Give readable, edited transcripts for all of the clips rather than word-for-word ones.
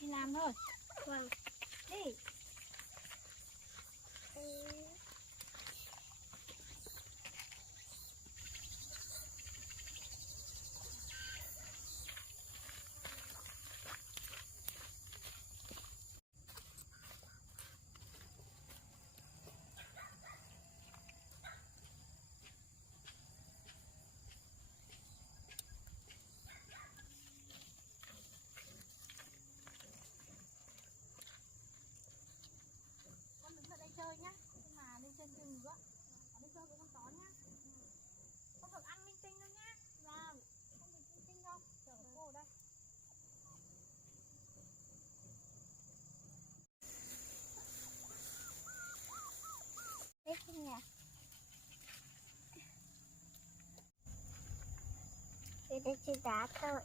Đi làm thôi. Vâng. Đi. Chơi nhá, nhưng mà lên trên rừng nữa, đi chơi với con chó nhá, không được ăn linh tinh đâu nhá, vâng, không được linh tinh đâu, chờ cô đây. Đấy không nhỉ? Đây chỉ đá thôi.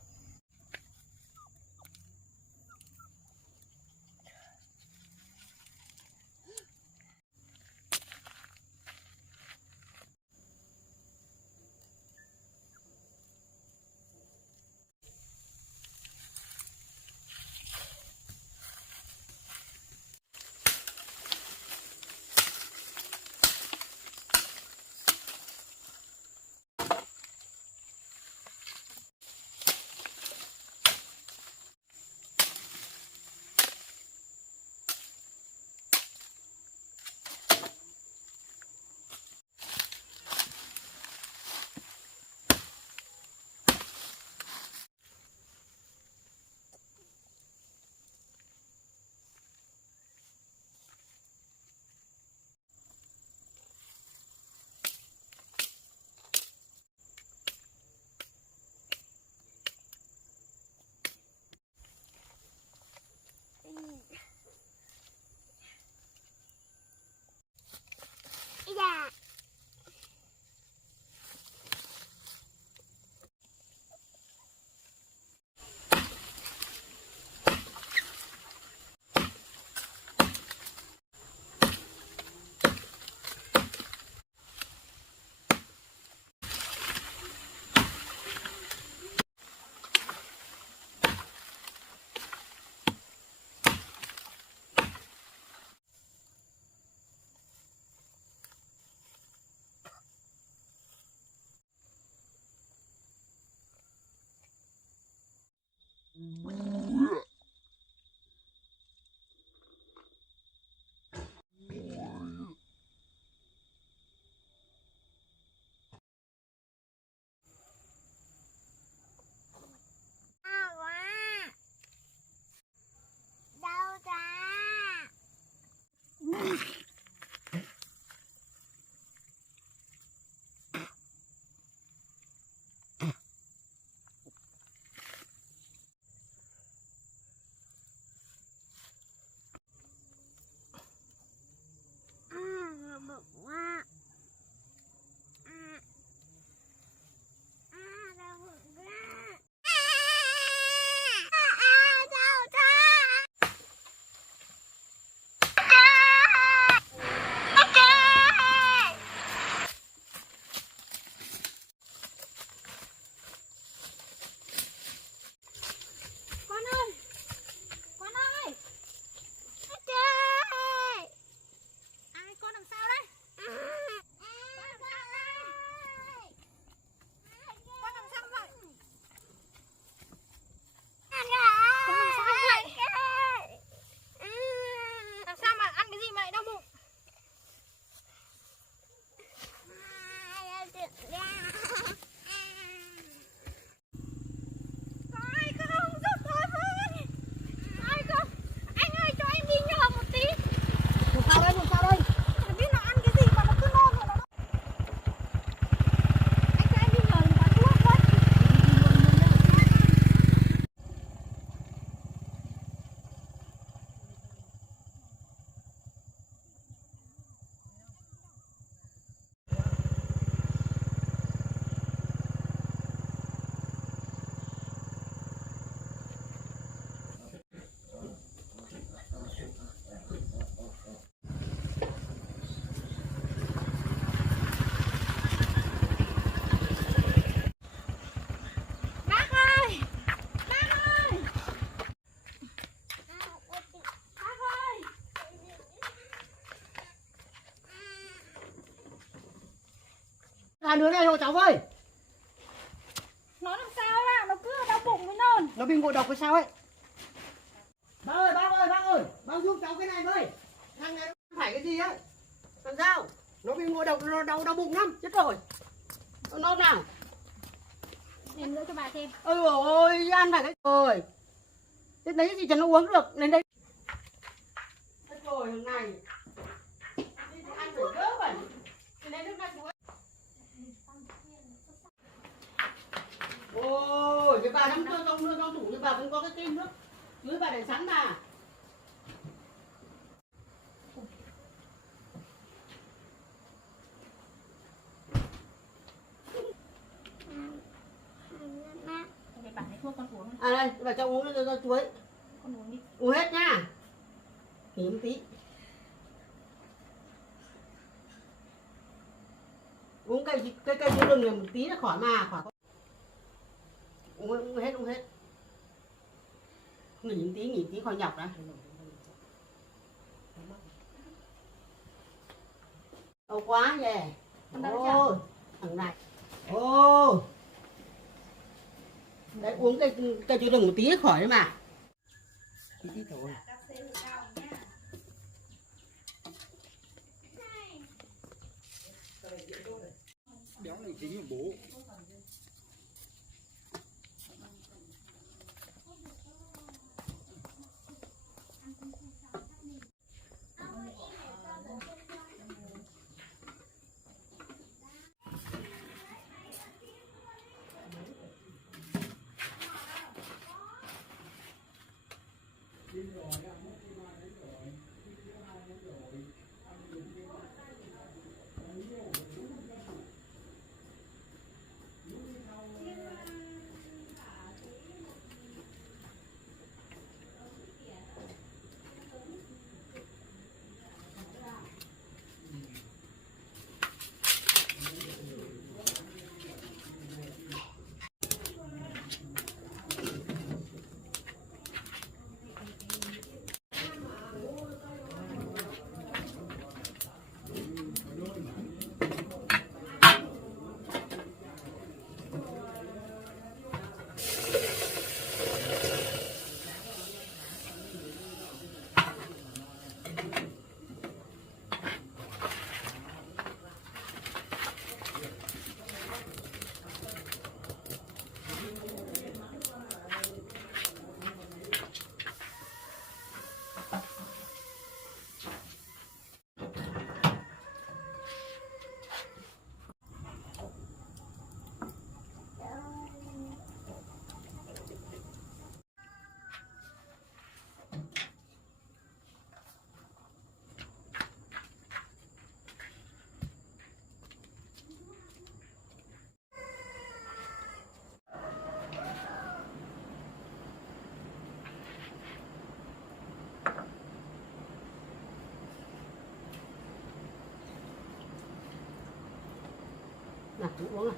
Ba đứa này hộ cháu ơi. Nó làm sao ạ? Nó cứ đau bụng với nôn. Nó bị ngộ độc hay sao ấy? Bác ơi, bác ơi, bác ơi. Bác giúp cháu cái này với. Thằng này nó phải cái gì ấy? Làm sao? Nó bị ngộ độc, nó đau bụng lắm. Chết rồi. Nó nào? Em nữa cho bà xem. Ôi ôi, ăn phải cái rồi. Thế đấy gì chẳng nó uống được. Lên đây. Chết rồi, thằng này. Ăn phải đỡ bẩn. Lên nước mắt muối. Ôi, cái bà nắm trong tủ, cái bà cũng có cái kim nước. Dưới bà để sẵn bà. Để bà lấy thuốc con uống. À đây, bà cho uống cho chuối. Con uống đi. Uống hết nha. Nghỉ một tí. Uống cây chứa đừng là một tí là khỏi mà, khỏi. Uống hết, uống hết. Nghỉ một tí khỏi nhọc đã. Đau quá nhỉ. Ôi, thằng này. Ô. Đấy, uống cây chứa đừng một tí là khỏi đấy mà. Tí thôi. Béo này chính là bố. Nào, chú uống này.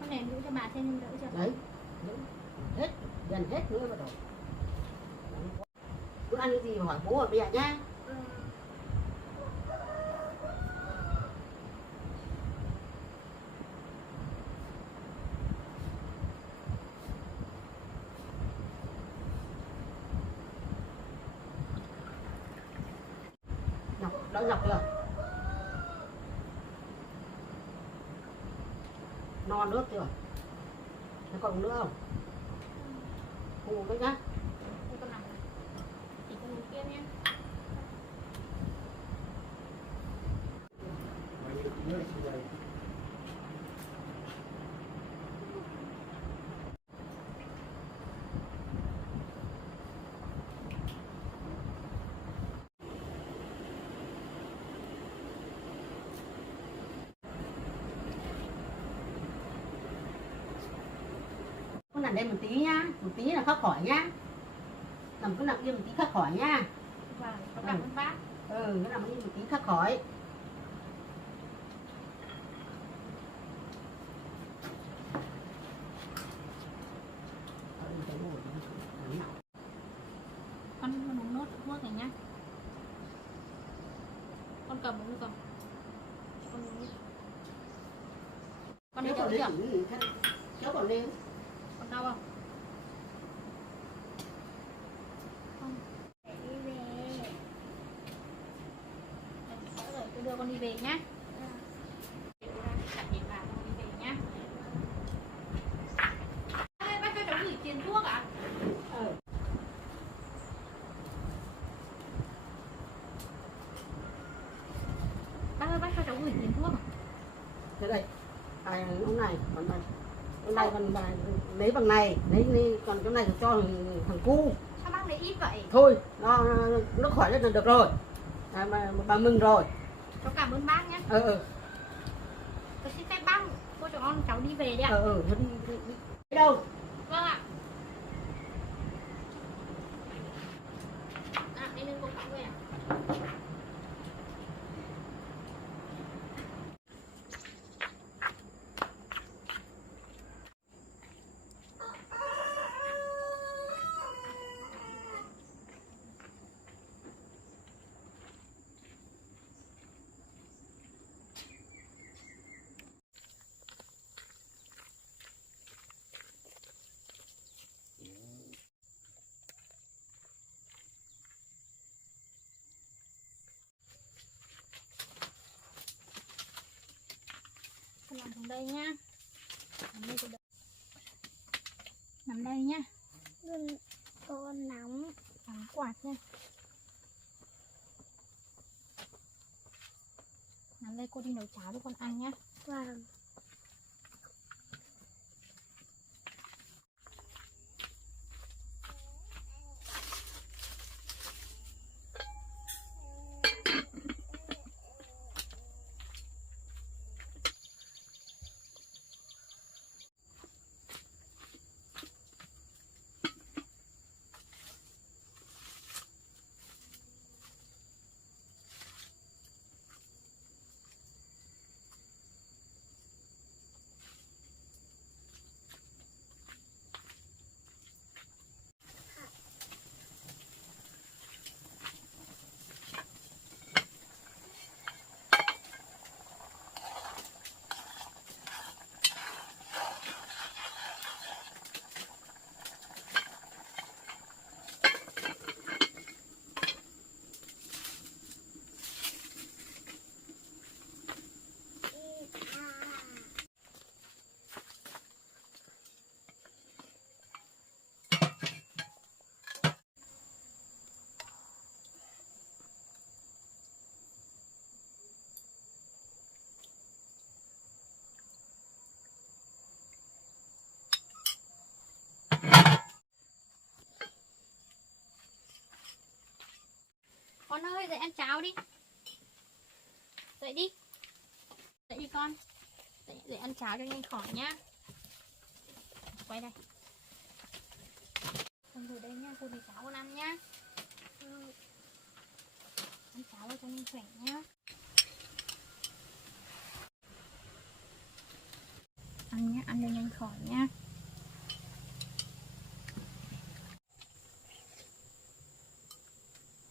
Con này giữ cho bà xem đỡ chưa? Đấy. Hết, gần hết nữa bắt đầu. Cứ ăn cái gì hỏi bố hỏi mẹ nhá. Đỡ nhọc chưa? No nước chưa? Thế còn nữa không? Không uống nữa nhá. Con nằm. Chỉ con uống kia nhé. Cứ nằm đây một tí nhá, một tí là khắc khỏi nhá. Nằm cứ nằm yên một tí khắc khỏi nhá. Vâng, có cảm ơn bác. Cứ nằm yên một tí khắc khỏi. cầm không cầm. Con đi Kéo đâu còn chưa? lên kéo còn lên. Con đau không? Đi về. Rồi tôi đưa con đi về nhá. Đặt điện vào con đi về nhá. Ê, bác cho cháu gửi tiền thuốc ạ? Bác ơi, bác cho cháu gửi tiền thuốc à? Thế đây. Ông này còn này. Ông này còn lấy bằng này, lấy còn cái này thì cho thằng cu. Sao bác lấy ít vậy? Thôi, nó khỏi là được rồi. Bà mừng rồi. Cháu cảm ơn bác nhé. Tôi xin phép bác, cô cho con cháu đi về đi ạ. Nó đi. Đi đâu? Vâng ạ. Đi lên cô cháu về ạ. Con làm xuống đây nhá. Nằm đây nhá. Con nóng. Nắm quạt nha. Nằm đây cô đi nấu cháo cho con ăn nhá. Vâng. Con ơi, dậy ăn cháo đi. Dậy đi. Dậy đi con. Dậy ăn cháo cho nhanh khỏi nhá. Quay đây. Con ngồi đây nhá, cô đi cháo con ăn nhá. Ăn cháo cho nhanh khỏe nhá. Ăn nhá, ăn cho nhanh khỏi nhá.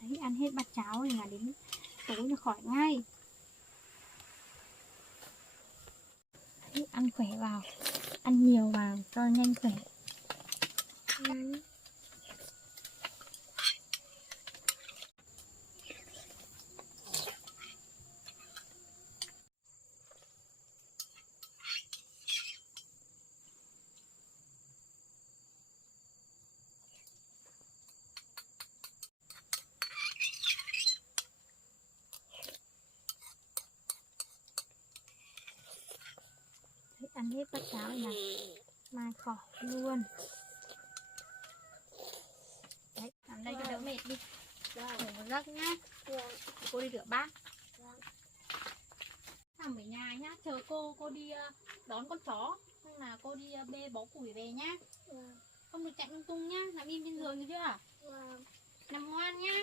Đấy, ăn hết bát cháo thì là đến tối là khỏi ngay. Đấy, ăn khỏe vào, ăn nhiều vào cho nhanh khỏe. Đấy, ăn hết bát cháo này là mà khỏi luôn. Đấy, nằm đây cho đỡ mệt đi. Ngủ một giấc nhá. Cô đi rửa bát. Nằm ở nhà nhá, chờ cô đi đón con chó. Không là cô đi bê bó củi về nhá. Không được chạy lung tung nhá, nằm im trên giường được chưa? Nằm ngoan nhá.